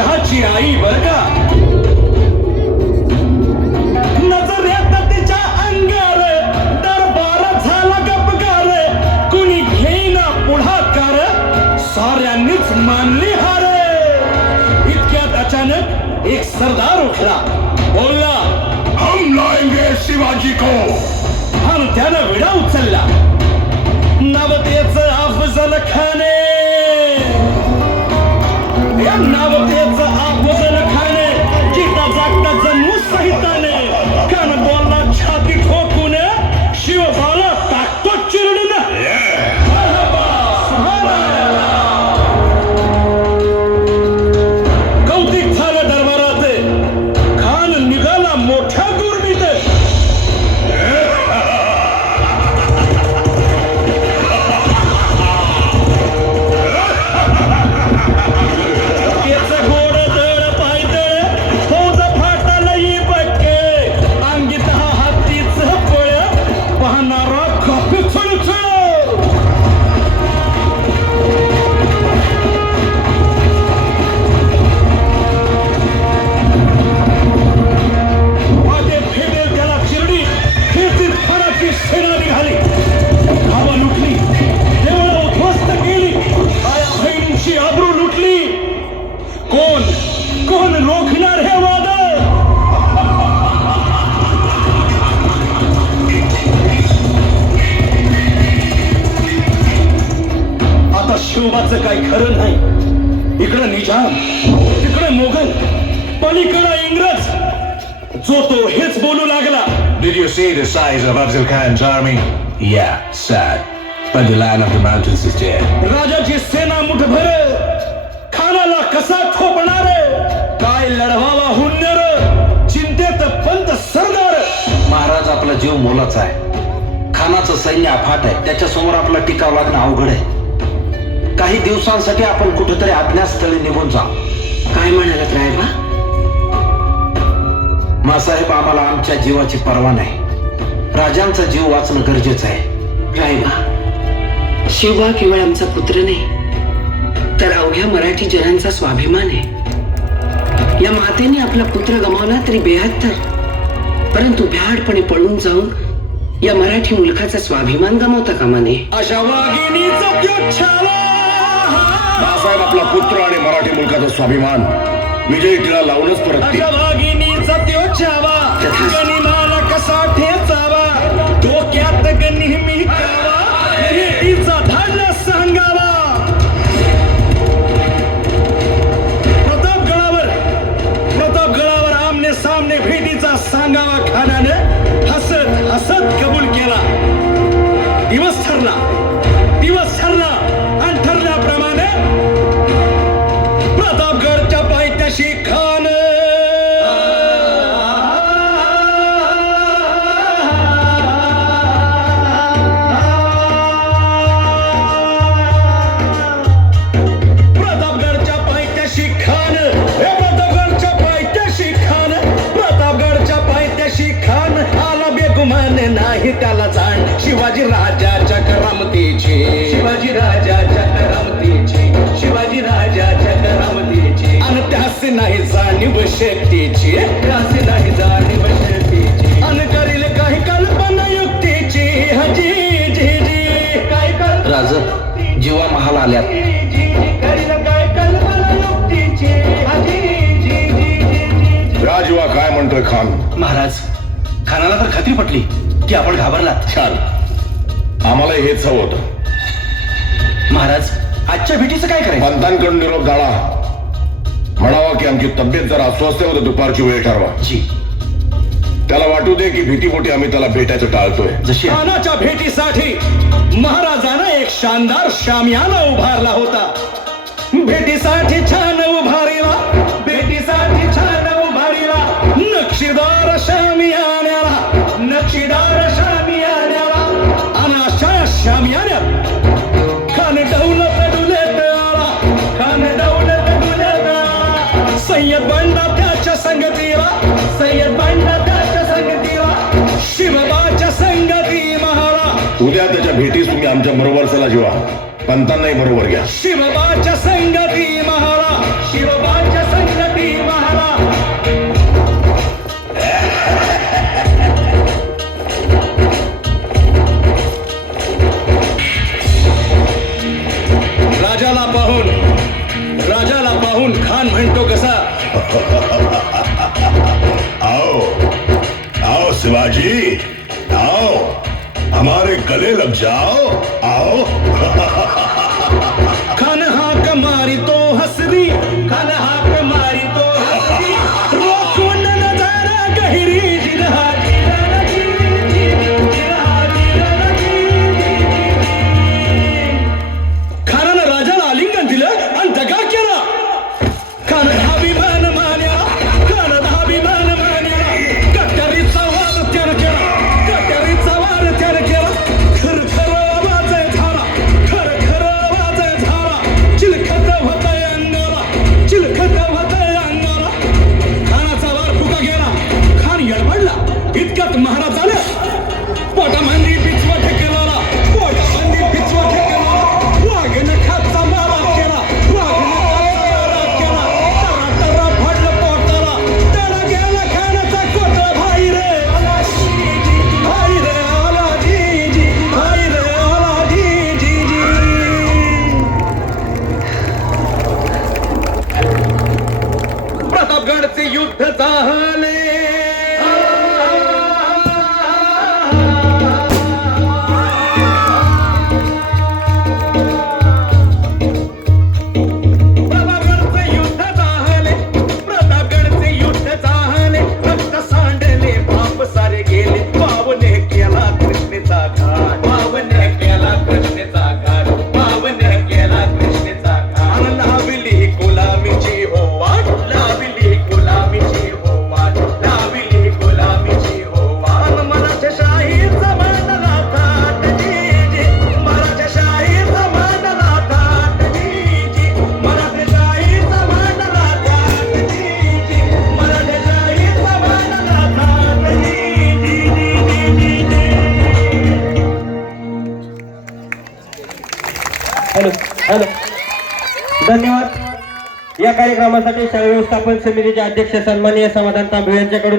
शहाची आई बर का. नजरेत तिच्या अंगार दरबार झाला गपगार. कुणी घेईना पुढाकार, साऱ्यांनीच मानली हार. इतक्यात अचानक एक सरदार उठला, बोलला, हम लाएंगे शिवाजी को. आणि त्यानं विडा उचलला. नवतेचं अफजल खाने, या नवतेचं अफजल खाने जिता जागता जन्मू सहिताने. कान बोलला छाती ठोकून, शिवबाला टाकतो चिरडून. कौतिक झालं दरबारात. खान निघाला मोठ्या दुर्मीत. गोड दळ पायदळ फौज फाटालाही बक्के. अंगीत हातीच पळ, पाहणारा कापी चळचळ. फेडेल त्याला चिरडी, खेचीत फणाची सेना निघाली. हवा लुटली, देवळं उद्ध्वस्त केली, आया बहिणींची आबरू लुटली. कोण कोण रोखणार हे वादळ. आता शिवबाचं काही खरं नाही. इकडं निजाम, तिकडं मोगल, पलीकडं इंग्रज. जो तो हेच बोलू लागला. Did you see the size of Afzal Khan's army? Yeah, sad. But the Lion of the Mountains is dead. राजाची सेना मुठभर, खानाला कसा ठोपणार. काय लढवावा हुन्नर, चिंतेत पंत सरदार. महाराज, आपला जीव मोलाचा आहे. खानाचं सैन्य अफाट आहे. त्याच्यासमोर आपला टिकाव लागणं अवघड आहे. काही दिवसांसाठी आपण कुठेतरी अज्ञातस्थळी निघून जा. काय म्हणालात रायबा? मासाहेब, आम्हाला आमच्या जीवाची पर्वा नाही. राजांचा जीव वाचणं गरजेचं आहे. रायबा, शिवबा केवळ आमचा पुत्र नाही, तर अवघ्या मराठी जनांचा स्वाभिमान आहे. या मातेने आपला पुत्र गमावला तरी 72, परंतु भ्याडपणे पळून जाऊन या मराठी मुलखाचा स्वाभिमान गमावता कामा नये. अशा वाघिणीचा त्यो छावा. बाळासाहेब, आपला पुत्र आणि मराठी मुलकाचा स्वाभिमान विजयी टिळा लावूनच परततील. अशा वाघिणीचा त्यो छावा, गनिमाला कसा ठेचावा. डोक्यात नेहमी कावा, भेटीचा धाडला सांगावा. प्रतापगडावर आमने सामने भेटीचा सांगावा. खानाने हसत हसत कबूल केला. दिवस ठरला आणि ठरल्याप्रमाणे प्रतापगडच्या पायथ्याशी खान आला बेगुमान नाही त्याला जाण. शिवाजी राजाच्या करामतीची, शिवाजी राजाच्या करामतीची, शिवाजी राजाच्या करामतीची. आणि त्यास नाही जाणीव शेतीची, त्यास नाही जाणीव शेतीची. आणि करील काही कल्पना युक्तीची. हजी जी जी काय कर राज, जीवा महाल आल्यात. करील काय कल्पना युक्तीची. हजी जी जी. राजवा काय म्हणतोय खान? महाराज, खानाला तर खात्री पटली की आपण घाबरलात. छान, आम्हाला हेच हवं होतं. महाराज, आजच्या भेटीचं काय करायचं? पंतांकडून निरोप झाला. म्हणावा की आमची तब्येत जरा अस्वस्थ होतं, दुपारची वेळ ठरवा. जी. त्याला वाटू दे की भीतीपोटी आम्ही त्याला भेटायचं टाळतोय. जशी खानाच्या भेटीसाठी महाराजानं एक शानदार शामियाना उभारला होता. भेटीसाठी छान उभारीला, भेटीसाठी छान उभारीला. नक्षीदार शामियान्याला, नक्षीदार शामियान्याला. आणि अशा शामियान्यात खान दौलत डुलत आला, खान दौलत डुलत आला. सय्यद बंडा त्याच्या संगतीला, सय्यद बंडा त्याच्या संगतीला. शिवबाच्या संगती महारा. उद्या त्याच्या भेटीस तुम्ही आमच्या बरोबर चला. जीवा पंतांनाही बरोबर घ्या. शिवबाच्या संगती महारा, शिवबाच्या संगती. जाओ आओ. खान हाक मारी तो हसरी, खान हाक मारी तो हसरी, रोखून नजारा गहिरी, जिरहा जिरहा जिरहा जिरहा. खानानं राजाला आलिंगन दिलं आणि दगा केला. खानानं अभिमान मान्या, खानानं अभिमान मान्या, कट्यारीचा वार त्यानं केला, कट्यारीचा वार त्यानं केला. खरखर आवाज झाला, खरखर आवाज झाला, चिलखत होतंय अंगाला, चिलखत होतंय अंगाला. खानाचा वार फुका गेला, खान येडपडला. इतक्यात महाराज आले, पोटामंदी पिचवा ठेकेला, पोटामंदी पिचवा ठेकेला. वाघनं खाचा मारा केला, वाघनं खाचा मारा केला. तरा तरा फाडलं पोटाला, त्याला गेला खानाचा कोटा. भाई रे आला जी जी, भाई रे आला जी जी, भाई रे आला जी जी जी. प्रतापगडचे युद्ध झाले, प्रतापगडचे युद्ध झाले, प्रतापगडचे युद्ध झाले. रक्त सांडले, बाप सारे गेले. पावने केला कृष्णेचा घाट, पावने केला कृष्णेचा घाट, पावने केला कृष्णेचा घाट. लावली गुलामीची हो वाट, लावली गुलामीची हो वाट, लावली गुलामीची हो वाट. मराठशाहीचा मांडला थाट जी जी, मराठशाहीचा मांडला थाट जी जी, मराठशाहीचा मांडला थाट जी जी, मराठशाहीचा मांडला थाट जी जी जी जी. हॅलो हॅलो, धन्यवाद. या कार्यक्रमासाठी शाळा व्यवस्थापन समितीचे अध्यक्ष सन्माननीय समाधान तांबे यांच्याकडून